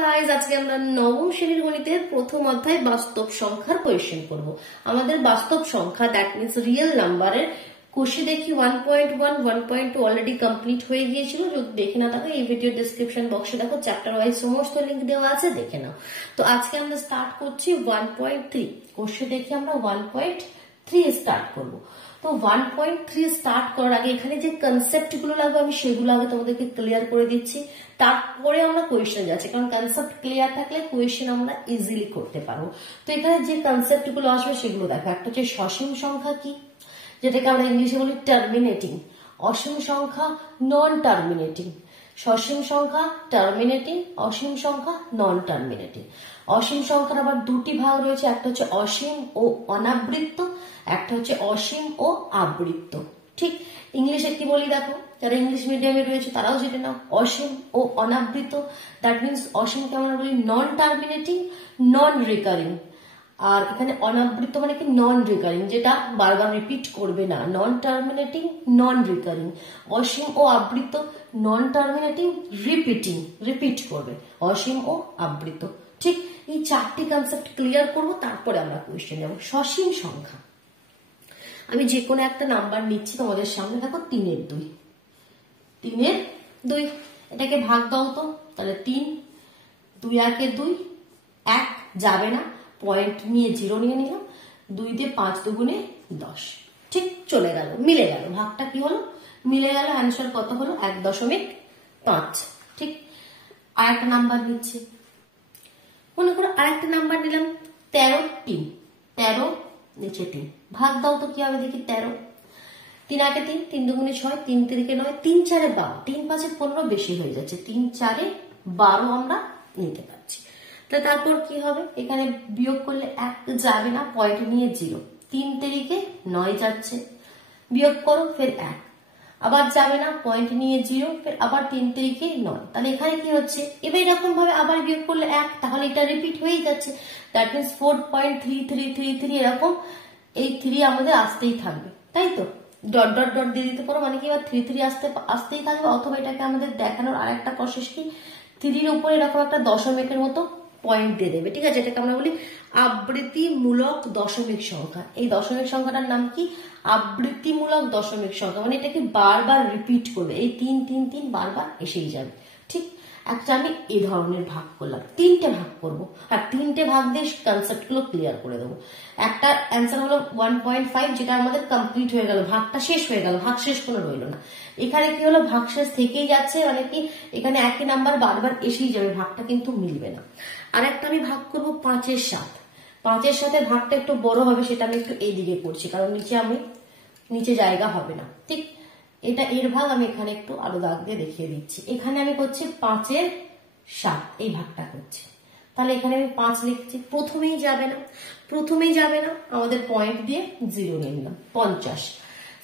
Guys, আজকে আমরা নবম শ্রেণীর গণিতের প্রথম অধ্যায় বাস্তব সংখ্যার কোয়েশ্চেন করব। আমাদের বাস্তব সংখ্যা দ্যাট মিন্স রিয়েল নাম্বারের কোষে দেখি 1.1 1.2 অলরেডি কমপ্লিট হয়ে গিয়েছিল। যদি দেখে না থাকো এই ভিডিও ডেসক্রিপশন বক্সে দেখো চ্যাপ্টার ওয়াইজ সমস্ত লিংক দেওয়া আছে, দেখে নাও। তো আজকে আমরা স্টার্ট করছি 1.3 কোষে দেখি আমরা 1.3 স্টার্ট করব। তো 1.3 স্টার্ট করার আগে এখানে যে কনসেপ্ট গুলো লাগবে আমি সেগুলো আগে তোমাদেরকে ক্লিয়ার করে দিচ্ছি, তারপরে আমরা কোয়েশ্চেন যাচ্ছি, কারণ কনসেপ্ট ক্লিয়ার থাকলে কোয়েশ্চেন আমরা ইজিলি করতে পারবো। তো এখানে যে কনসেপ্ট গুলো আসবে সেগুলো দেখো। একটা হচ্ছে সসীম সংখ্যা কি, যেটাকে আমরা ইংলিশে বলি টার্মিনেটিং। অসীম সংখ্যা নন টার্মিনেটিং। সসীম সংখ্যা টার্মিনেটিং, অসীম সংখ্যা নন টার্মিনেটিং। অসীম সংখ্যার আবার দুটি ভাগ রয়েছে, একটা হচ্ছে অসীম ও অনাবৃত্ত, একটা হচ্ছে অসীম ও আবৃত্ত। ঠিক ইংলিশে কি বলি দেখো, যারা ইংলিশ মিডিয়ামে রয়েছে তারাও জেনে নাও। অসীম ও অনাবৃত্ত দ্যাট মিনস অসীমকে আমরা বলি নন টার্মিনেটিং, নন রিকারিং। আর এখানে অনাবৃত্ত মানে কি নন রিকারিং, যেটা বারবার রিপিট করবে না। নন টার্মিনেটিং, নন রিকারিং। অসীম ও আবৃত্ত নন টার্মিনেটিং, রিপিট করবে। অসীম ও আবৃত্ত। ঠিক এই চারটি কনসেপ্ট ক্লিয়ার করব, তারপরে আমরা কোয়েশ্চেন যাব। সসীম সংখ্যা, আমি যে কোনো একটা নাম্বার নিচ্ছি তোমাদের সামনে, দেখো 3-এর 2, 3-এর 2, এটাকে ভাগ দাও তো। তাহলে 3, 2 1 2, 1 যাবে না, পয়েন্ট নিয়ে 0 নিয়ে নিলাম। 2 দিয়ে 5 দুগুণে 10। ঠিক চলে গেল, মিলে গেল, ভাগটা কি হলো মিলে গেল। অ্যান্সার কত হলো 1.5। ঠিক আরেকটা নাম্বার নিচ্ছি, মনে করো আরেকটা নাম্বার নিলাম 13 3, 13 নিচে 3, ভাগ দাও তো কি হবে দেখি। 13 3 1 3, 3 দুগুণে 6, 3 3 9, 3 4 12, 3 5 15 বেশি হয়ে যাচ্ছে, 3 4 12 আমরা নিতে পারছি। তারপর কি হবে, এখানে বিয়োগ করলে 1 যাবে না, পয়েন্ট নিয়ে 0, 3 3 9 যাচ্ছে, বিয়োগ করো, ফের 1 আবার যাবে না, পয়েন্ট নিয়ে 0, ফের আবার 3 3 9। তাহলে এখানে কি হচ্ছে, এবার এরকম ভাবে আবার বিয়োগ করলে 1, তাহলে এটা রিপিট হয়েই যাচ্ছে। দ্যাট মিনস 4.3333 এরকম এই 3 আমাদের আসতেই থাকবে, তাই তো। ডট ডট ডট দিয়ে দিতে পারো, মানে কি এবার 3 3 আসতেই থাকবে। অথবা এটাকে আমাদের দেখানোর আর একটা প্রসেস কি, 3-র উপরে এরকম একটা দশমিকের মতো পয়েন্ট দিয়ে দেবে, ঠিক আছে। এটাকে আমরা বলি আবৃত্তিমূলক দশমিক সংখ্যা। এই দশমিক সংখ্যাটার নাম কি, আবৃত্তিমূলক দশমিক সংখ্যা, মানে এটাকে বারবার রিপিট করবে। এই 3 3 3 বারবার এসেই যাবে। ঠিক একটা আমি এই ধরনের ভাগ করলাম, 3টে ভাগ করব, আর 3টে ভাগ দিয়ে কনসেপ্ট গুলো ক্লিয়ার করে দেবো। একটা অ্যান্সার হলো 1.5, যেটা আমাদের কমপ্লিট হয়ে গেল, ভাগটা শেষ হয়ে গেল, ভাগ শেষ কোনো রইল না। এখানে কি হলো, ভাগ শেষ থেকেই যাচ্ছে, মানে কি এখানে একই নাম্বার বারবার এসেই যাবে, ভাগটা কিন্তু মিলবে না। আর একটা আমি ভাগ করবো 5-এর 7। 5-এর সাথে ভাগটা একটু বড় হবে, সেটা আমি একটু এইদিকে করছি, কারণ নিচে জায়গা হবে না। ঠিক এটা এর ভাগ, আমি এখানে একটু আরো দাগ দিয়ে দেখিয়ে দিচ্ছি। এখানে আমি করছি 5-এর 7, এই ভাগটা করছি। তাহলে এখানে আমি 5 লিখছি, প্রথমেই যাবে না, আমাদের পয়েন্ট দিয়ে 0 নিয়ে নিলাম। 50,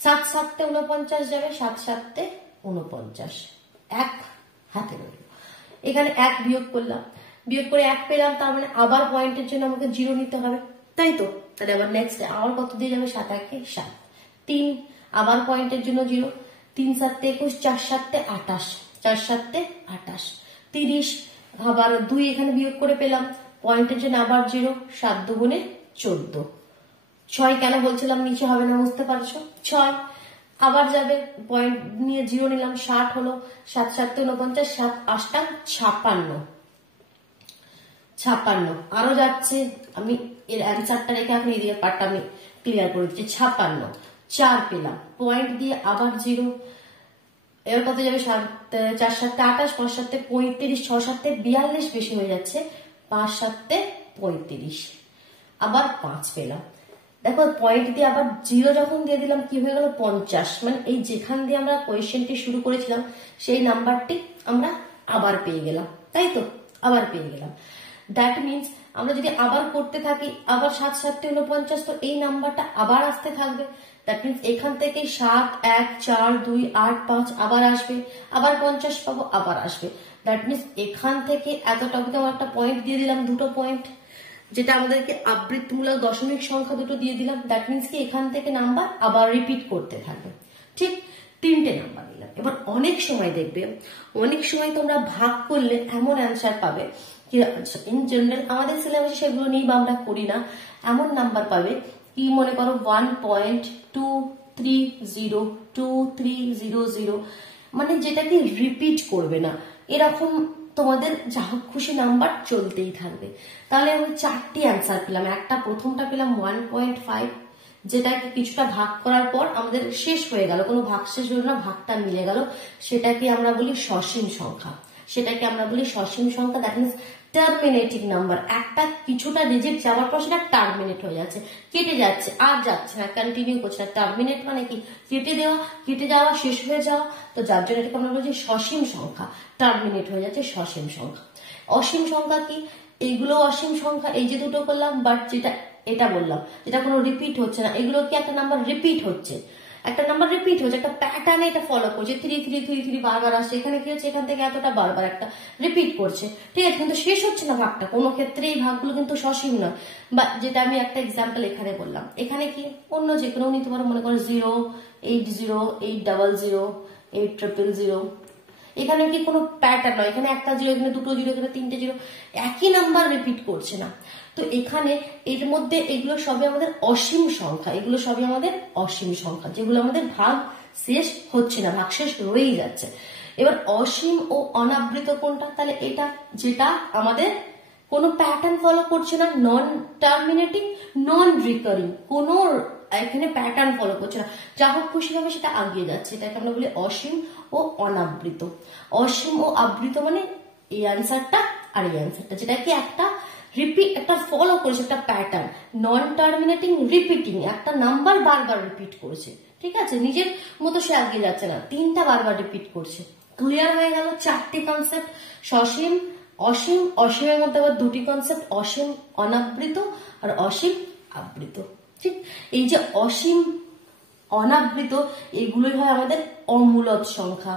7 7 49 যাবে, 7 7 49, 1 হাতে রইল। এখানে 1 বিয়োগ করলাম, বিয়োগ করে 1 পেলাম, তার মানে আবার পয়েন্টের জন্য আমাকে 0 নিতে হবে, তাই তো। তাহলে আবার নেক্সট আবার কত দিয়ে যাবে, 7 1 7, 3 আবার পয়েন্টের জন্য 0, 3 7 21, 4 7 28, 4 7 28, 30 আবার 2 এখানে বিয়োগ করে পেলাম, পয়েন্টের জন্য আবার 0, 7 দুগুণে 14, 6 কেন বলছিলাম নিচে হবে না বুঝতে পারছো, 6 আবার যাবে, পয়েন্ট নিয়ে 0 নিলাম, 60 হলো, 7 7 49, 7 8 56, আরো যাচ্ছে। আমি এর অ্যান্সারটা রেখে এখন এদিকে পার্টটা আমি ক্লিয়ার করে দিচ্ছি। 56, 4 পেলাম, পয়েন্ট দিয়ে আবার 0, এবার কত যাবে, 4 7 28, 5 7 35, 6 7 42 বেশি হয়ে যাচ্ছে, 5 7 35, আবার 5 পেলাম। দেখো পয়েন্ট দিয়ে আবার 0 যখন দিয়ে দিলাম কি হয়ে গেল 50, মানে এই যেখান দিয়ে আমরা কোয়েশ্চেনটি শুরু করেছিলাম সেই নাম্বারটি আমরা আবার পেয়ে গেলাম, তাই তো, আবার পেয়ে গেলাম। দ্যাট মিনস আমরা যদি আবার করতে থাকি, আবার 7 7 49, তো এই নাম্বারটা আবার আসতে থাকবে। দ্যাট মিনস এখান থেকে 7 1 4 2 8 5 আবার আসবে, আবার 50 পাবো, আবার আসবে। দ্যাট মিনস এখান থেকে এতটুকু আমার একটা পয়েন্ট দিয়ে দিলাম, দুটো পয়েন্ট, যেটা আমাদেরকে আবৃত্তিমূলক দশমিক সংখ্যা দুটো দিয়ে দিলাম। দ্যাট মিনস কি এখান থেকে নাম্বার আবার রিপিট করতে থাকবে। ঠিক 3টে নাম্বার নিলাম। এবার অনেক সময় দেখবে, অনেক সময় তোমরা ভাগ করলে এমন অ্যান্সার পাবে ইন জেনারেল আমাদের সিলেবাসে সেগুলো নিয়ে বা আমরা করি না। এমন নাম্বার পাবে কি মনে করো 1.2302300, মানে যেটাকে রিপিট করবে না, এরকম তোমাদের যা খুশি নাম্বার চলতেই থাকবে। তাহলে আমি 4টি অ্যান্সার পেলাম। একটা প্রথমটা পেলাম 1.5, যেটাকে কিছুটা ভাগ করার পর আমাদের শেষ হয়ে গেল, কোনো ভাগ শেষ হলো না, ভাগটা মিলে গেল, সেটাকে আমরা বলি সসীম সংখ্যা। সেটাকে আমরা বলি সসীম সংখ্যা, দ্যাট মিনস টার্মিনেটিং নাম্বার। একটা কিছুটা ডিজিট যাওয়ার পর সেটা টার্মিনেট হয়ে যাচ্ছে, কেটে যাচ্ছে, আর যাচ্ছে না, কন্টিনিউ করছে না। টার্মিনেট মানে কি? কেটে দেওয়া, কেটে যাওয়া, শেষ হয়ে যাওয়া। তো যার জন্য এটাকে আমরা বলছি সসীম সংখ্যা, টার্মিনেট হয়ে যাচ্ছে সসীম সংখ্যা। অসীম সংখ্যা কি? এইগুলো অসীম সংখ্যা, এই যে দুটো করলাম, বাট যেটা এটা বললাম যেটা কোনো রিপিট হচ্ছে না, এগুলো কি একটা নাম্বার রিপিট হচ্ছে, একটা নাম্বার রিপিট হচ্ছে, একটা প্যাটার্নে এটা ফলো করছে, 3 বারবার আসছে, এখানে কি হচ্ছে, এখান থেকে এতটা বারবার একটা রিপিট করছে, ঠিক আছে, কিন্তু শেষ হচ্ছে না ভাগটা। কোনো ক্ষেত্রে এই ভাগগুলো কিন্তু সসীম নয়। বা যেটা আমি একটা এক্সাম্পল এখানে বললাম, এখানে কি অন্য যে কোনো নিতে পারো, মনে করো 0, 80, 800, 800, এখানে কি কোনো প্যাটার্ন নয়, এখানে একটা 0, এখানে দুটো 0, এখানে 3টে 0, একই নাম্বার রিপিট করছে না। তো এখানে এর মধ্যে এগুলো সবই আমাদের অসীম সংখ্যা, এগুলো সবই আমাদের অসীম সংখ্যা, যেগুলো আমাদের ভাগ শেষ হচ্ছে না, ভাগ শেষ রয়েই যাচ্ছে। এবার অসীম ও অনাবৃত কোনটা? তাহলে এটা যেটা আমাদের কোনো প্যাটার্ন ফলো করছে না, নন টার্মিনেটিং, নন রিকারিং, কোনো এখানে প্যাটার্ন ফলো করছে না, যা হোক খুশি হবে সেটা আগিয়ে যাচ্ছে, এটাকে আমরা বলি অসীম ও অনাবৃত। অসীম ও আবৃত মানে এই অ্যান্সারটা আর এই অ্যান্সারটা, যেটা কি একটা রিপিট, একটা ফলো করেছে, একটা প্যাটার্ন, নন টার্মিনেটিং, রিপিটিং, একটা নাম্বার বারবার রিপিট করছে, ঠিক আছে, নিজের মতো সে আগিয়ে যাচ্ছে না, 3টা বারবার রিপিট করছে। ক্লিয়ার হয়ে গেল 4টি কনসেপ্ট, সসীম, অসীম, অসীমের মধ্যে আবার 2টি কনসেপ্ট, অসীম অনাবৃত আর অসীম আবৃত। ঠিক, এই যে অসীম অনাবৃত এগুলোই হয় আমাদের অমূলদ সংখ্যা,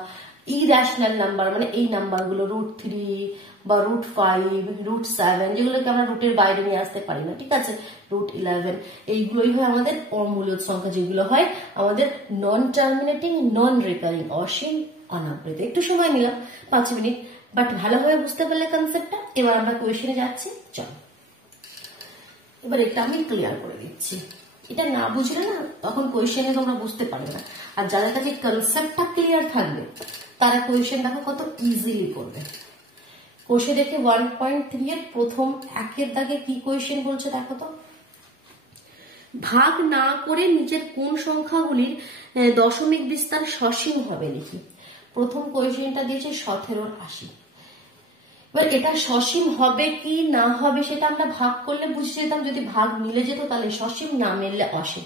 ইরেশনাল নাম্বার, মানে এই নাম্বারগুলো √3 বা √5, √7, যেগুলোকে আমরা রুটের বাইরে নিয়ে আসতে পারি না, ঠিক আছে, √11, এইগুলোই হয় আমাদের অমূলদ সংখ্যা, যেগুলো হয় আমাদের নন টার্মিনেটিং, নন রিকারিং, অসীম অনাবৃত। একটু সময় নিলাম 5 মিনিট, বাট ভালোভাবে বুঝতে পারলে কনসেপ্টটা। এবার আমরা কোয়েশনে যাচ্ছি, চলো এবার এটা আমি ক্লিয়ার করে দিচ্ছি। এটা না বুঝলে না তখন কোয়েশনে তোমরা বুঝতে পারবে না, আর যাদের কাছে কনসেপ্টটা ক্লিয়ার থাকবে তারা কোয়েশন দেখো কত ইজিলি করবে। কোষে দেখে 1.3 এর প্রথম একের দাগে কি কোয়েশন বলছে দেখো তো। ভাগ না করে নিচের কোন সংখ্যাগুলির দশমিক বিস্তার সসীম হবে লিখি। প্রথম কোয়েশনটা দিয়েছে 1780। এবার এটা সসীম হবে কি না হবে সেটা আমরা ভাগ করলে বুঝে যেতাম, যদি ভাগ মিলে যেত তাহলে সসীম, না মিললে অসীম।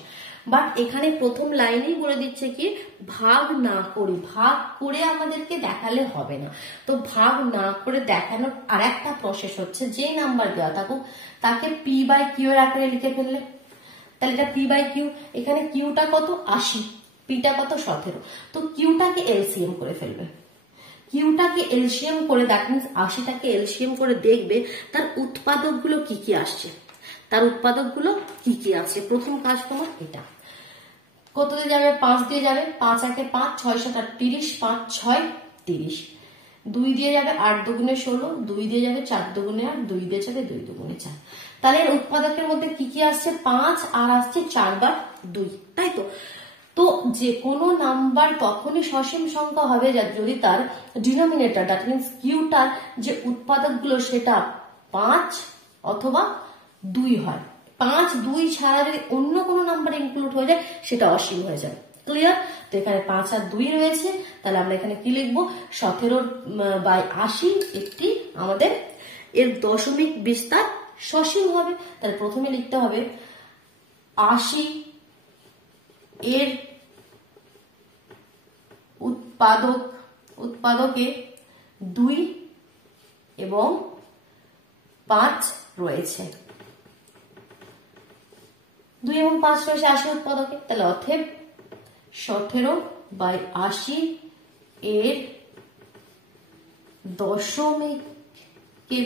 বাট এখানে প্রথম লাইনেই বলে দিচ্ছে কি ভাগ না করি, ভাগ করে আমাদেরকে দেখালে হবে না। তো ভাগ না করে দেখানোর আর একটা প্রসেস হচ্ছে, যে নাম্বার দেওয়া থাকুক তাকে p/q এর আকারে লিখে ফেললে, তাহলে এটা p/q, এখানে কিউটা কত 80, পিটা কত 17, তো কিউটাকে এলসিএম করে ফেলবে। কিউটাকে এলসিএম করে, দ্যাট মিনস 80টাকে এলসিএম করে দেখবে তার উৎপাদকগুলো কি কি আসছে, তার উৎপাদকগুলো কি কি আছে। প্রথম কাজ তোমার এটা, কত দিয়ে যাবে, 5 দিয়ে যাবে, 5 একে 5, 6 7 8 30, 5 6 30, 2 দিয়ে যাবে 8 দুগুণে 16, 2 দিয়ে যাবে 4 দুগুণে 8, 2 দিয়ে যাবে 2 দুগুণে 4। তাহলে এর উৎপাদকের মধ্যে কি কি আসছে, 5 আর আসছে 4 বার 2, তাই তো। তো যে কোনো নাম্বার তখনই সসীম সংখ্যা হবে যদি তার ডিনোমিনেটর, দ্যাট মিনস কিউটার যে উৎপাদকগুলো সেটা 5 অথবা 2 হয়। 5, 2 ছাড়া যদি অন্য কোনো নাম্বার ইনক্লুড হয়ে যায় সেটা অসীম হয়ে যাবে। ক্লিয়ার? তো এখানে 5 আর 2 রয়েছে, তাহলে আমরা এখানে কি লিখবো, 17/80 একটি আমাদের এর দশমিক বিস্তার সসীম হবে। তাহলে প্রথমে লিখতে হবে 80 এর উৎপাদকে 2 এবং 5 রয়েছে, 2 এবং 5 রয়েছে 80 উৎপাদকে। তাহলে অতএব 17/80 এর দশমিক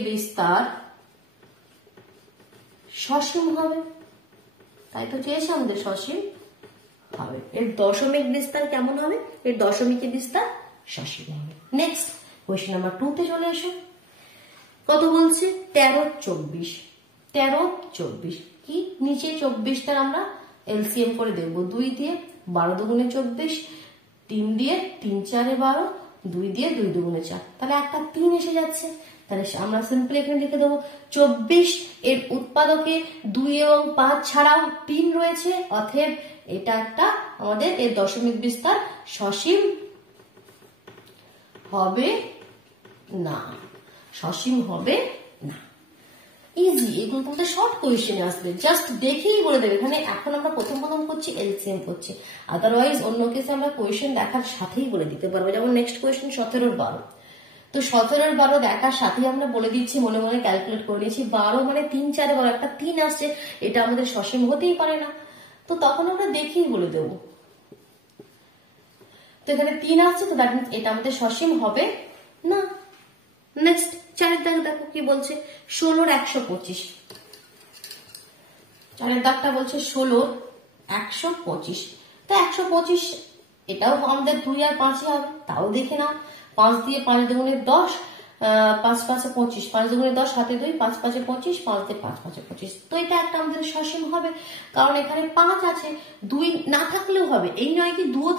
বিস্তার সসীম হবে, তাই তো চেয়েছে আমাদের সসীম হবে। এর দশমিক বিস্তার কেমন হবে, এর দশমিকের বিস্তার সসীম হবে। নেক্সট কোয়েশ্চন নাম্বার 2 তে চলে এসো। কত বলছে 13 24, 13 24 কি নিচে 24টার আমরা এলসিএম করে দেখবো। 2 দিয়ে 12 দুগুণে 24, 3 দিয়ে 3 4 12, 2 দিয়ে 2 দুগুণে 4, তাহলে একটা 3 এসে যাচ্ছে। তাহলে আমরা সিম্পলি এখানে লিখে দেবো 24 এর উৎপাদকে 2 এবং 5 ছাড়াও 3 রয়েছে, অতএব এটা একটা আমাদের এর দশমিক বিস্তার সসীম হবে না, সসীম হবে না। ইজি, এগুলো তোমাদের শর্ট কোয়েশ্চেনে আসবে, জাস্ট দেখেই বলে দেবে। এখানে এখন আমরা প্রথম করছি, এলসিএম করছি, আদারওয়াইজ অন্য কেসে আমরা কোয়েশ্চেন দেখার সাথেই বলে দিতে পারবো। যেমন নেক্সট কোয়েশ্চেন 17-12, তো 17-12 দেখার সাথেই আমরা বলে দিচ্ছি, মনে মনে ক্যালকুলেট করে নিয়েছি 12 মানে 3 4 12, একটা 3 আসছে, এটা আমাদের সসীম হতেই পারে না, তো তখন আমরা দেখেই বলে দেবো। তো এখানে 3 আসছে, তো দ্যাট মিন্স এটা আমাদের সসীম হবে না। নেক্সট 4 দাগ দেখো কি বলছে, 16 125, 4 দাগটা বলছে 16 125, তো 125 এটাও আমাদের 2 আর 5 হবে, তাও দেখে নাও। 5 দিয়ে 5 দুগুণে 10, 5 5 25, 5 দুগুণে 10 হাতে 2, 5 5 25, 5 দিয়ে 5 5 25, তো এটা একটা আমাদের সসীম হবে, কারণ এখানে 5 আছে, 2 না থাকলেও হবে, এই নয় কি 2ও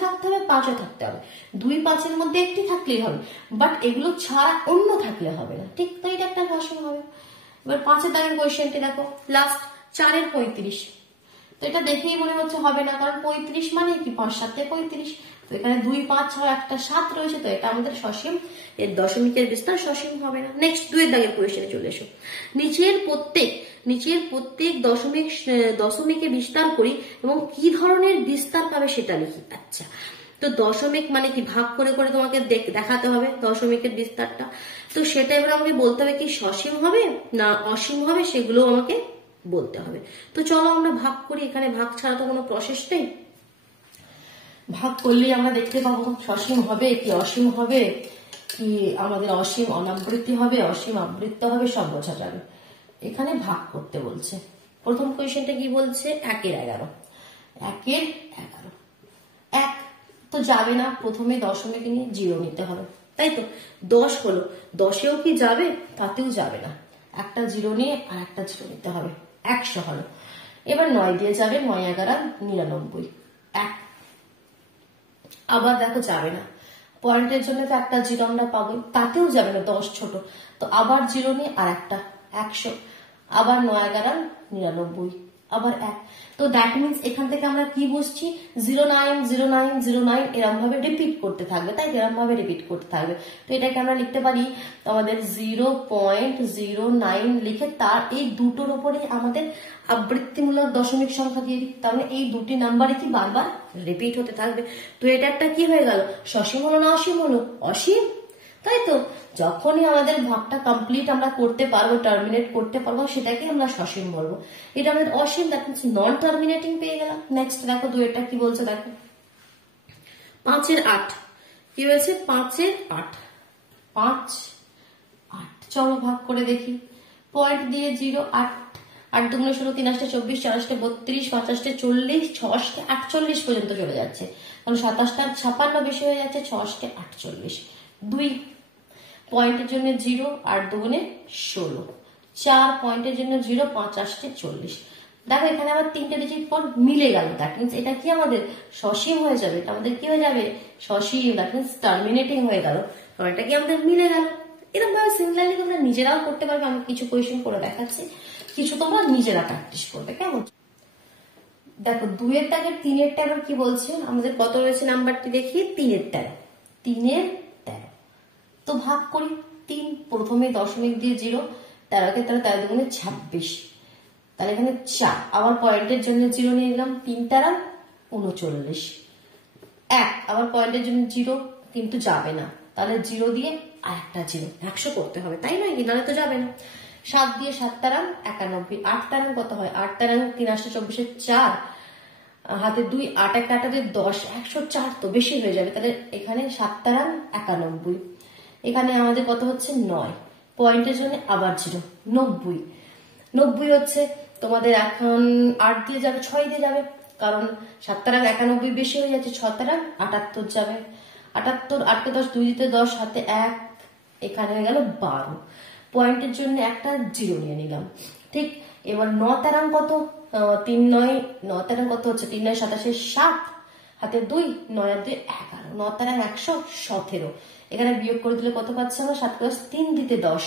থাকতে হবে 5ও থাকতে হবে, 2 5 এর মধ্যে একটি থাকলেই হবে, বাট এগুলো ছাড়া অন্য থাকলে হবে না, ঠিক? তো এটা একটা সসীম হবে। এবার 5 দাগের কোয়েশ্চেনটি দেখো, লাস্ট 4 35, তো এটা দেখেই মনে হচ্ছে হবে না, কারণ 35 মানে কি 5 7 35, তো এখানে 2 5 6 একটা 7 রয়েছে, তো এটা আমাদের সসীম, এর দশমিকের বিস্তার সসীম হবে না। নেক্সট 2 দাগের কোয়েশ্চেনে চলে এসো, নিচের প্রত্যেক দশমিকে বিস্তার করি এবং কি ধরনের বিস্তার পাবে সেটা লিখি। আচ্ছা, তো দশমিক মানে কি ভাগ করে করে তোমাকে দেখাতে হবে দশমিকের বিস্তারটা, তো সেটা এবার আমাকে বলতে হবে কি সসীম হবে না অসীম হবে, সেগুলো আমাকে বলতে হবে। তো চলো আমরা ভাগ করি, এখানে ভাগ ছাড়া তো কোনো প্রসেস নেই, ভাগ করলেই আমরা দেখতে পাবো সসীম হবে কি অসীম হবে, কি আমাদের অসীম অনাবৃত্তি হবে, অসীম আবৃত্ত হবে, সব বোঝা যাবে। এখানে ভাগ করতে বলছে, প্রথম কোয়েশ্চেনটা কি বলছে 1 এর 11, 1 এর 11, 1 তো যাবে না, প্রথমে দশমিক নিয়ে 0 নিতে হবে, তাই তো 10 হলো, 10এও কি যাবে, তাতেও যাবে না, একটা 0 নিয়ে আর একটা 0 নিতে হবে, 100 হলো। এবার 9 দিয়ে যাবে, 9 11 99, 1, আবার দেখো যাবে না, পয়েন্টের জন্য তো একটা 0 আমরা পাবো, তাতেও যাবে না, 10 ছোট, তো আবার 0 নিয়ে আর একটা 100, আবার 9 11 99, আবার 1, তো দ্যাট মিনস এখান থেকে আমরা কি বুঝছি 09 09 09 এরকম ভাবে রিপিট করতে থাকবে, তাই এরকম ভাবে রিপিট করতে থাকবে। তো এটাকে আমরা লিখতে পারি আমাদের 0.09 লিখে তার এই দুটোর উপরে আমাদের আবৃত্তিমূলক দশমিক সংখ্যা দিয়ে দিই, তার মানে এই দুটি নাম্বারই কি বারবার রিপিট হতে থাকবে। তো এটা একটা কি হয়ে গেল, সসীম হলো না অসীম হলো, অসীম, তাই তো যখনই আমাদের ভাগটা কমপ্লিট আমরা করতে পারবো, টার্মিনেট করতে পারবো, সেটাকে আমরা সসীম বলবো। এটা আমাদের অসীম, দ্যাট মিন্স নন টার্মিনেটিং পেয়ে গেলাম। নেক্সট দেখো 2 এটা কি বলছে দেখো, 5 এর 8 কি হয়েছে, 5 এর 8, 5 8, চলো ভাগ করে দেখি, পয়েন্ট দিয়ে 0, 8 8 দুগুণে 16, 3 8 24, 4 8 32, 5 8 40, 6 8 48 পর্যন্ত চলে যাচ্ছে, কারণ 27 56 বেশি হয়ে যাচ্ছে, 6 8 48, 2 পয়েন্টের জন্য 0, 8 দুগুণে 16, 4 পয়েন্টের জন্য 0, 5 8 40, দেখো এখানে আবার 3টে ডিজিট পর মিলে গেল, দ্যাট মিন্স এটা কি আমাদের সসীম হয়ে যাবে, এটা আমাদের কি হয়ে যাবে সসীম, দ্যাট মিন্স টার্মিনেটিং হয়ে গেল, কারণ এটা কি আমাদের মিলে গেল। এরকম ভাবে সিমিলারলি তোমরা নিজেরাও করতে পারবে, আমি কিছু কোয়েশ্চেন করে দেখাচ্ছি, কিছু তোমরা নিজেরা প্র্যাকটিস করবে, কেমন? দেখো 2 এর দাগের 3 এর টা কি বলছে, আমাদের কত রয়েছে নাম্বারটি দেখি, 3 এর 13, 3 এর 13, তো ভাগ করি, 3 প্রথমে দশমিক দিয়ে 0, 13 কে 13 দুগুণে 26, তাহলে এখানে 4, আবার পয়েন্টের জন্য 0 নিয়ে নিলাম, 3 13 39, 1 আবার পয়েন্টের জন্য 0 কিন্তু যাবে না, তাহলে 0 দিয়ে আর একটা 0, 100 করতে হবে, তাই নয় কি, নাহলে তো যাবে না। 7 দিয়ে 7 13 91, 8 13 কত হয়, 8 13 3 8 24, 4 হাতে 2, 8 1 8 দিয়ে 10, 104 তো বেশি হয়ে যাবে, তাহলে এখানে 7 13 91, এখানে আমাদের কত হচ্ছে 9, পয়েন্টের জন্য আবার 0, 90, 90 হচ্ছে তোমাদের এখন 8 দিয়ে যাবে, 6 দিয়ে যাবে, কারণ 7 13 91 বেশি হয়ে যাচ্ছে, 6 13 78 যাবে, 78 8 কে 10 2 দিতে 10 হাতে 1, এখানে হয়ে গেল 12, পয়েন্টের জন্য একটা 0 নিয়ে নিলাম। ঠিক, এবার 9 তেরাং কত, 3 9 9 তেরাং কত হচ্ছে, 3 9 27 7, হাতে 2, 9 আর 2 11, 9 তেরাং 117। এখানে বিয়োগ করে দিলে কত পাচ্ছি আমরা, 7 + 3 দিতে 10,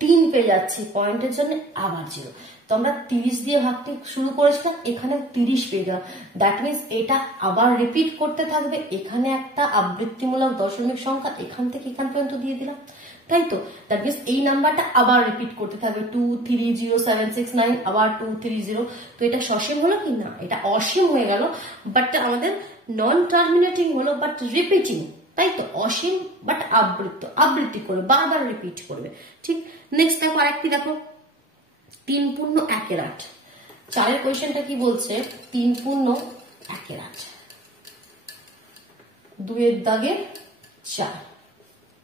3 পেয়ে যাচ্ছি, পয়েন্টের জন্য আবার 0। তো আমরা 30 দিয়ে ভাগটি শুরু করেছিলাম, এখানে 30 পেয়ে গেলাম। দ্যাট মিনস এটা আবার রিপিট করতে থাকবে। এখানে একটা আবৃত্তিমূলক দশমিক সংখ্যা এখান থেকে এখান পর্যন্ত দিয়ে দিলাম, তাই তো। দ্যাট মিনস এই নাম্বারটা আবার রিপিট করতে থাকবে, 2 3 0 7 6 9, আবার 2 3 0। তো এটা সসীম হলো কি না, এটা অসীম হয়ে গেল, বাট আমাদের নন টার্মিনেটিং হলো, বাট রিপিটিং, তাই তো। অসীম বাট আবৃত্তি করবে, বারবার রিপিট করবে। ঠিক, নেক্সট দেখো আরেকটি, দেখো 3 পূর্ণ 1 এর 8। 4 কোয়েশ্চেনটা কি বলছে, 3 পূর্ণ 1 এর 8, 2 এর দাগে 4,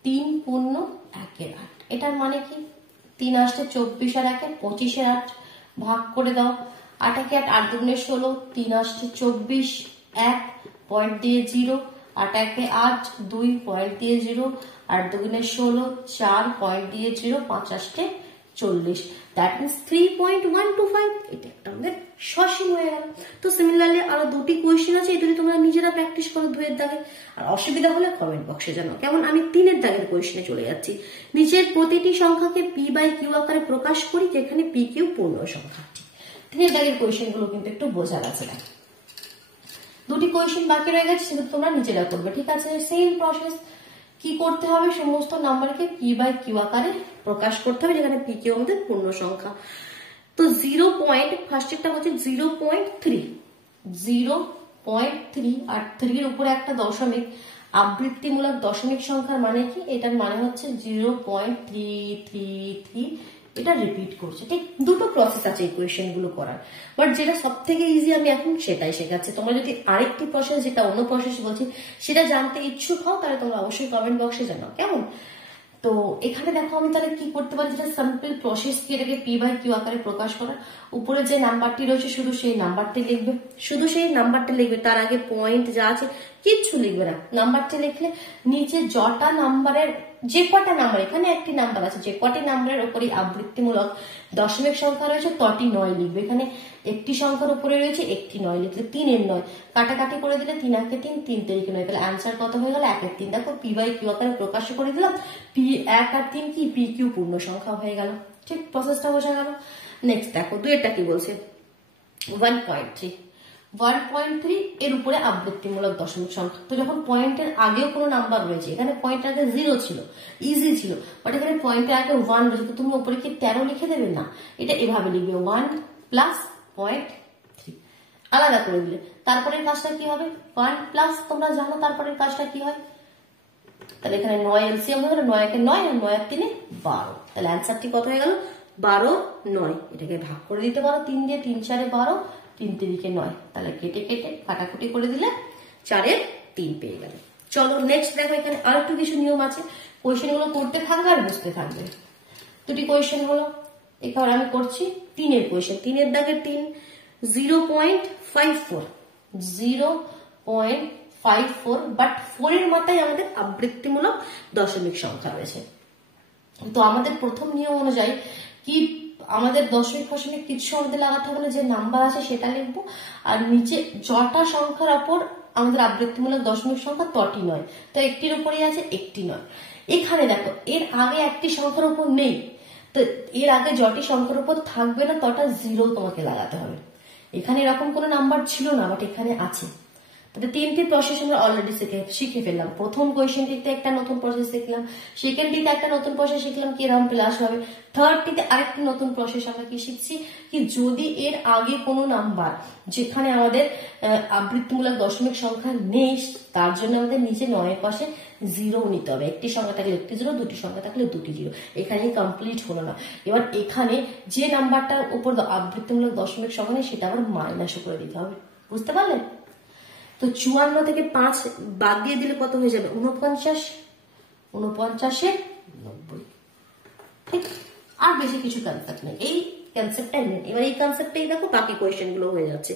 3 পূর্ণ 1 এর 8। এটার মানে কি, 3 আসছে 24 আর 1 25 এর 8, ভাগ করে দাও। 8 একে 8, 8 দুগুণে 16, 3 আসছে 24, 1 পয়েন্ট দিয়ে 0, 8 একে 8, 2 পয়েন্ট দিয়ে 0, 8 দুগুণে 16, 4 পয়েন্ট দিয়ে 0, 5 আসছে 40। That means 3.125। এটা একটা আমাদের সসীম হয়ে গেল। তো সিমিলারলি আরো দুটি কোয়েশ্চেন আছে, এটা তোমরা নিজেরা প্র্যাকটিস করো 2 এর দাগে। আর অসুবিধা হলে কমেন্ট বক্সে জানাও। কেমন, আমি 3 এর দাগের কোয়েশ্চেনে চলে যাচ্ছি। নিচের প্রতিটি সংখ্যাকে p/q আকারে প্রকাশ করি, যেখানে p/q পূর্ণ সংখ্যা। 3 এর দাগের কোয়েশ্চেন গুলো কিন্তু একটু বোঝা গেছে। দুটি কোয়েশ্চেন বাকি রয়ে গেছে, সেগুলো তোমরা নিজেরা করবে, ঠিক আছে। সেম প্রসেস, কি করতে হবে, সমস্ত নাম্বারকে p/q আকারে প্রকাশ করতে হবে, যেখানে p/q আমাদের পূর্ণ সংখ্যা। তো 0. ফার্স্টেরটা হচ্ছে 0.3, 0.3 আর 3 এর উপরে একটা দশমিক, আবৃত্তিমূলক দশমিক সংখ্যার মানে কি, এটার মানে হচ্ছে 0.333। এটা রিপিট করছে। ঠিক, দুটো প্রসেস আছে এই কোয়েশ্চেন গুলো করার, বাট যেটা সব থেকে ইজি আমি এখন সেটাই শেখাচ্ছি। তোমরা যদি আরেকটি প্রসেস, যেটা অন্য প্রসেস বলছি, সেটা জানতে ইচ্ছুক হও, তাহলে তোমরা অবশ্যই কমেন্ট বক্সে জানাও, কেমন। তো এখানে দেখো আমি তাহলে কি করতে পারি, যেটা সিম্পল প্রসেস কি, এটাকে p/q আকারে প্রকাশ করার। উপরে যে নাম্বারটি রয়েছে শুধু সেই নাম্বারটি লিখবে, শুধু সেই নাম্বারটি লিখবে, তার আগে পয়েন্ট যা আছে কিচ্ছু লিখবে না। নাম্বারটি লিখলে নিচে যটা নাম্বারের, যে কটা নাম্বার, এখানে একটি নাম্বার আছে, যে কটি নাম্বারের উপরে আবৃত্তিমূলক দশমিক সংখ্যা রয়েছে তটি 9 লিখবে। এখানে একটি সংখ্যার উপরে রয়েছে একটি 9 লিখলে 3 এর 9, কাটাকাটি করে দিলে 3 একে 3, 3 তারিখে 9, তাহলে আনসার কত হয়ে গেল, 1 এর 3। দেখো p/q আকারে প্রকাশ করে দিলাম, p1 আর 3 কি, p/q পূর্ণ সংখ্যা হয়ে গেল। ঠিক, প্রসেসটা বোঝা গেল। নেক্সট দেখো 2 এরটা কি বলছে, 1.3, 1.3 এর উপরে আবৃত্তিমূলক দশমিক সংখ্যা। তো যখন পয়েন্টের আগেও কোনো নাম্বার রয়েছে, এখানে পয়েন্টের আগে 0 ছিল, ইজি ছিল, বাট এখানে পয়েন্টের আগে 1 রয়েছে, তো তুমি উপরে কি 13 লিখে দেবে না, এটা এভাবে লিখবে 1 + 0.3, আলাদা করে দিলে। তারপরের কাজটা কি হবে, 1 প্লাস, তোমরা জানো তারপরের কাজটা কি হয়, তাহলে এখানে 9 এলসিএম হয়ে গেল, 9 একে 9 আর 9 এর 3 12, তাহলে অ্যান্সারটি কত হয়ে গেল, 12 9। এটাকে ভাগ করে দিতে পারো 3 দিয়ে, 3 4 12, 3 3 9, তাহলে কেটে কেটে কাটাকুটি করে দিলে 4 এর 3 পেয়ে গেল। চলো নেক্সট দেখো, এখানে আর একটু কিছু নিয়ম আছে, কোয়েশ্চেন গুলো করতে থাকবে আর বুঝতে থাকবে। দুটি কোয়েশ্চেন হলো, এখানে আমি করছি 3 এর কোয়েশ্চেন। 3 এর দাগের 3, 0.54, 0.54, বাট 4 এর মাথায় আমাদের আবৃত্তিমূলক দশমিক সংখ্যা রয়েছে। তো আমাদের প্রথম নিয়ম অনুযায়ী কি, আমাদের দশমিক ফসমিক কিছু আমাদের লাগাতে হবে না, যে নাম্বার আছে সেটা লিখবো, আর নিচে যটা সংখ্যার উপর আমাদের আবৃত্তিমূলক দশমিক সংখ্যা তটি নয়, তো একটির উপরেই আছে, একটি নয়। এখানে দেখো এর আগে একটি সংখ্যার উপর নেই, তো এর আগে যটি সংখ্যার উপর থাকবে না তটা 0 তোমাকে লাগাতে হবে। এখানে এরকম কোনো নাম্বার ছিল না, বাট এখানে আছে। তাহলে 3টি প্রসেস আমরা অলরেডি শিখে ফেললাম। প্রথম কোয়েশ্চেনটিতে একটা নতুন প্রসেস শিখলাম, সেকেন্ডটিতে একটা নতুন প্রসেস শিখলাম কি এরকম প্লাস হবে, থার্ডটিতে আরেকটি নতুন প্রসেস আমরা কি শিখছি, কি যদি এর আগে কোনো নাম্বার যেখানে আমাদের আবৃত্তিমূলক দশমিক সংখ্যা নেই, তার জন্য আমাদের নিচে 9 এর পাশে 0 নিতে হবে। একটি সংখ্যা থাকলে একটি 0, দুটি সংখ্যা থাকলে দুটি 0। এখানে কমপ্লিট হলো না। এবার এখানে যে নাম্বারটার উপর আবৃত্তিমূলক দশমিক সংখ্যা নেই সেটা আবার মাইনাসও করে দিতে হবে, বুঝতে পারলে। তো 54 থেকে 5 বাদ দিয়ে দিলে কত হয়ে যাবে, 49, 49 90। ঠিক, আর বেশি কিছু কনসেপ্ট নেই, এই কনসেপ্টটাই নেই। এবার এই কনসেপ্টটাই দেখো বাকি কোয়েশ্চেন গুলো হয়ে যাচ্ছে।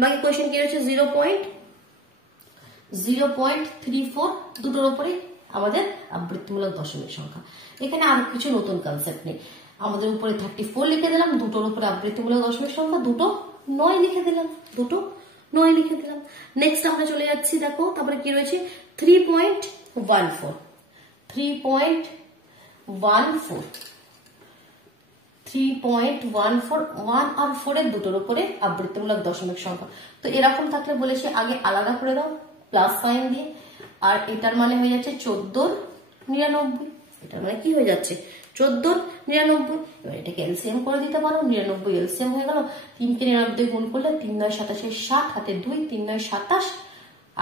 বাকি কোয়েশ্চেন কি রয়েছে, 0.34, দুটোর উপরে আমাদের আবৃত্তিমূলক দশমিক সংখ্যা। এখানে আর কিছু নতুন কনসেপ্ট নেই। আমাদের উপরে 34 লিখে দিলাম, দুটোর উপরে আবৃত্তিমূলক দশমিক সংখ্যা দুটো 9 লিখে দিলাম, দুটো 9 লিখে দিলাম। নেক্সট আমরা চলে যাচ্ছি, দেখো তারপরে কি রয়েছে 3.14 1 আর 4 এর দুটোর উপরে আবৃত্তিমূলক দশমিক সংখ্যা। তো এরকম থাকলে বলেছে আগে আলাদা করে দাও প্লাস সাইন দিয়ে, আর এটার মানে হয়ে যাচ্ছে 1499, এটার মানে কি হয়ে যাচ্ছে 1499। এবার এটাকে এলসিএম করে দিতে পারো, 99 এলসিএম হয়ে গেল, 3 কে 99 গুণ করলে 3 9 27 60, হাতে 2, 3 9 27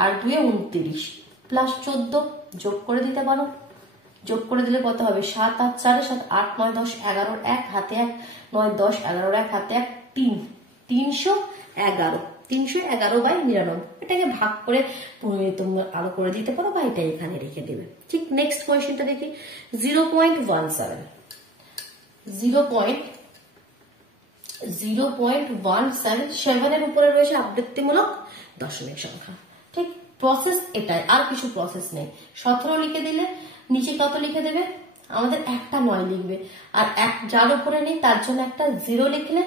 আর 2 29 প্লাস 14 যোগ করে দিতে পারো। যোগ করে দিলে কত হবে 7 8 4 7 8 9 10 11 1 হাতে 1 9 10 11 1 হাতে 1 3 311/99। এটাকে ভাগ করে 15 তোমরা আরো করে দিতে পারো বা এটা এখানে রেখে দেবে। ঠিক নেক্সট কোয়েশ্চেনটা দেখি 0.17 এর উপরে রয়েছে আবৃত্তিমূলক দশমিক সংখ্যা। ঠিক প্রসেস এটাই, আর কিছু প্রসেস নেই। 17 লিখে দিলে নিচে কত লিখে দেবে, আমাদের একটা 9 লিখবে, আর যার উপরে নেই তার জন্য একটা 0 লিখলে,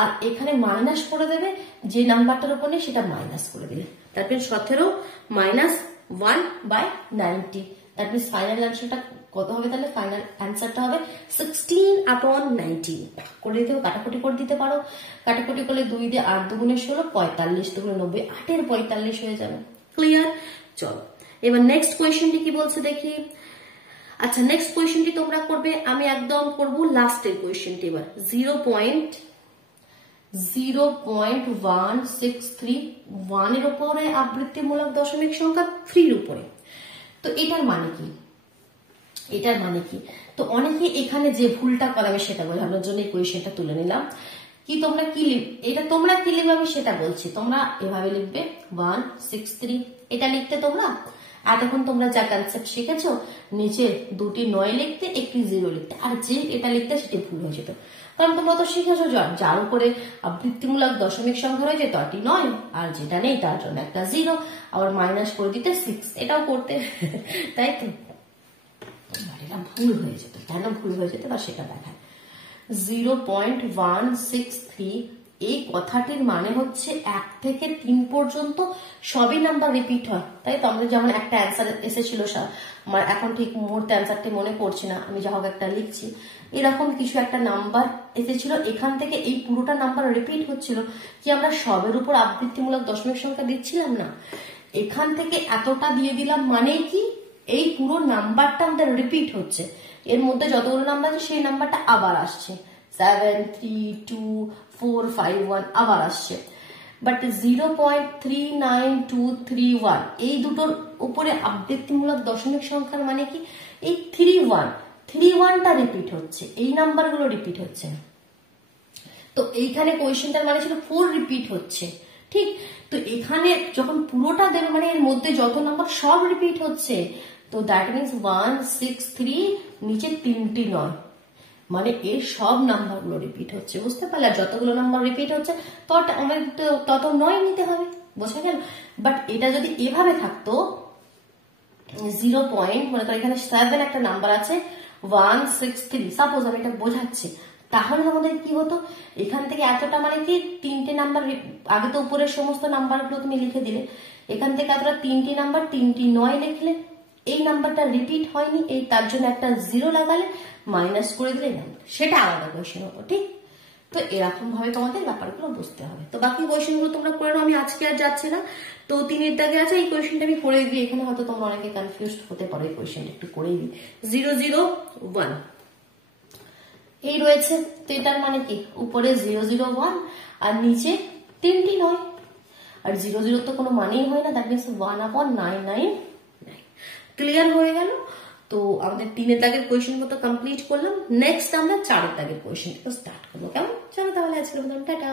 আর এখানে মাইনাস করে দেবে, যে নাম্বারটার উপর নেই সেটা মাইনাস করে দিলে। তারপরে 17 -1/90, দ্যাট মিনস ফাইনাল অ্যান্সারটা কত হবে, তাহলে ফাইনাল অ্যান্সারটা হবে 16/90। করে দিতে কাটাকুটি করে দিতে পারো, কাটাকুটি করলে 2 দিয়ে 8 দুগুণে 16, 45 দুগুণে 90, 8 এর 45 হয়ে যাবে। ক্লিয়ার? চলো এবার নেক্সট কোয়েশ্চেনটি কি বলছে দেখি। আচ্ছা নেক্সট কোয়েশ্চেনটি তোমরা করবে, আমি একদম করবো লাস্টের কোয়েশ্চেনটি। এবার 0.1631 এর উপরে আবৃত্তিমূলক দশমিক সংখ্যা 3 এর উপরে। তো এটার মানে কি, এটার মানে কি? তো অনেকে এখানে যে ভুলটা করে আমি সেটা বোঝানোর জন্য এই কোয়েশ্চেনটা তুলে নিলাম। কি তোমরা কি এটা তোমরা কি লিখবে আমি সেটা বলছি। তোমরা এভাবে লিখবে 163, এটা লিখতে তোমরা এতক্ষণ তোমরা যা কনসেপ্ট শিখেছো, নিচে 2টি 9 লিখতে, একটি 0 লিখতে, আর যে এটা লিখতে সেটি ভুল হয়ে যেত। কারণ তোমরা তো শিখেছো যার উপরে আবৃত্তিমূলক দশমিক সংখ্যা রয়েছে তাটি 9, আর যেটা নেই তার জন্য একটা 0, আবার মাইনাস করে দিতে 6, এটাও করতে, তাই তো? এটা ভুল হয়ে যেত, কেন ভুল হয়ে যেত বা সেটা দেখায়। 0.163 এই কথাটির মানে হচ্ছে 1 থেকে 3 পর্যন্ত সবই নাম্বার রিপিট হয়, তাই তো? আমাদের যেমন একটা অ্যান্সার এসেছিল, আমার এখন ঠিক মুহূর্তে অ্যান্সারটি মনে পড়ছে না, আমি যা হোক একটা লিখছি, এরকম কিছু একটা নাম্বার এসেছিল, এখান থেকে এই পুরোটা নাম্বার রিপিট হচ্ছিল। কি আমরা সবের উপর আবৃত্তিমূলক দশমিক সংখ্যা দিচ্ছিলাম না? এখান থেকে এতটা দিয়ে দিলাম মানে কি, এই পুরো নাম্বারটা আমাদের রিপিট হচ্ছে, এর মধ্যে যতগুলো নাম্বার আছে সেই নাম্বারটা আবার আসছে, 7 3 2 4 5 1 আবার আসছে। বাট 0.39231 এই দুটোর উপরে আবৃত্তিমূলক দশমিক সংখ্যার মানে কি, এই 31টা রিপিট হচ্ছে, এই নাম্বারগুলো রিপিট হচ্ছে। তো এইখানে কোয়েশ্চেনটার মানে ছিল 4 রিপিট হচ্ছে, ঠিক? তো এখানে যখন পুরোটা দেবে মানে এর মধ্যে যত নাম্বার সব রিপিট হচ্ছে, তো দ্যাট মিনস 163 নিচে 3টি 9, মানে এর সব নাম্বারগুলো রিপিট হচ্ছে, বুঝতে পারলে? আর যতগুলো নাম্বার রিপিট হচ্ছে আমাদের তত 9 নিতে হবে, বোঝা গেল? বাট এটা যদি এভাবে থাকতো 0. মনে করো এখানে 7 একটা নাম্বার আছে, 163, সাপোজ আমি এটা বোঝাচ্ছি, তাহলে আমাদের কি হতো, এখান থেকে এতটা মানে কি 3টে নাম্বার, আগে তো উপরের সমস্ত নাম্বারগুলো তুমি লিখে দিলে, এখান থেকে এতটা 3টি নাম্বার, 3টি 9 লিখলে, এই নাম্বারটা রিপিট হয়নি, এই তার জন্য একটা 0 লাগালে, মাইনাস করে দিলে নাম্বার, সেটা আলাদা কোয়েশ্চেন হতো, ঠিক? তো এরকম ভাবে তোমাদের ব্যাপারগুলো বুঝতে হবে। তো বাকি কোয়েশ্চেনগুলো তোমরা করে নাও, আমি আজকে আর যাচ্ছি না। তো 3 দাগে আছে, এই কোয়েশ্চেনটা আমি করে দিই, এখানে হয়তো তোমরা অনেকে কনফিউজ হতে পারো, এই কোয়েশ্চেনটা একটু করেই দিই। 001 এই রয়েছে, তো এটার মানে কি, উপরে 001 আর নিচে 3টি 9, আর 00 তো কোনো মানেই হয় না, দ্যাট মিনস 1/999। ক্লিয়ার হয়ে গেল? তো আমাদের 3 দাগের কোয়েশ্চেন মতো কমপ্লিট করলাম। নেক্সট আমরা 4 দাগের কোয়েশ্চেন স্টার্ট করবো, কেমন? চলো তাহলে আজকের মতন টাটা।